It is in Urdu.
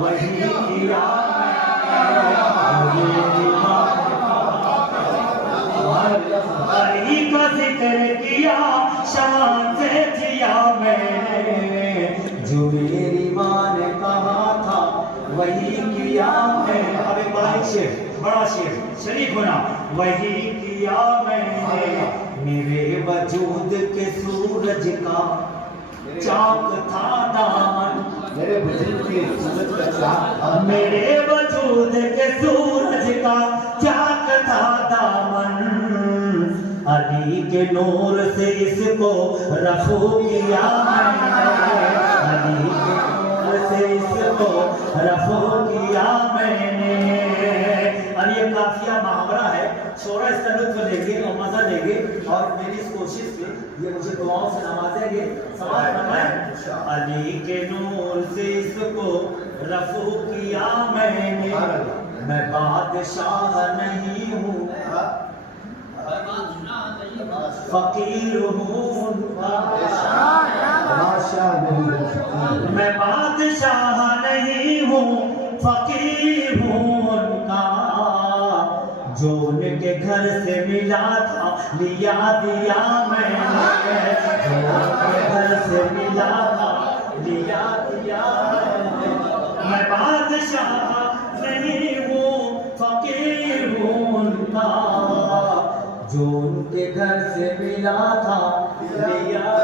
وہی کیا علی کا ذکر کیا شان سے جیا میں نے جو میری ماں نے کہا تھا وہی کیا میں نے. اب ایک بڑا شعر بڑا شعر شریف ہونا. وہی کیا میں نے میرے وجود کے سورج کا چاک تھا دامن میرے وجود کے سورج کا چاک میرے وجود کے سورج کا چاک تھا دامن علی کے نور سے اس کو رفو کیا میں نے علی کے نور سے اس کو رفو کیا میں نے. اب یہ قافیہ محاورہ ہے. شعرا اس کا لطف لیں گے اور مزہ لیں گے اور میری اس کوشش سے یہ مجھے دعاؤں سے نوازیں گے. سماعت فرمائیں. علی کے نور سے اس کو رفو کیا میں بادشاہ نہیں ہوں فقیر ہوں میں بادشاہ نہیں ہوں فقیر ہوں ان کا جو ان کے گھر سے ملا تھا لیا دیا میں نے جو ان کے گھر سے ملا تھا لیا دیا میں بادشاہ نہیں ہوں فقیر ہوں ان کا جو ان کے گھر سے ملا تھا لیا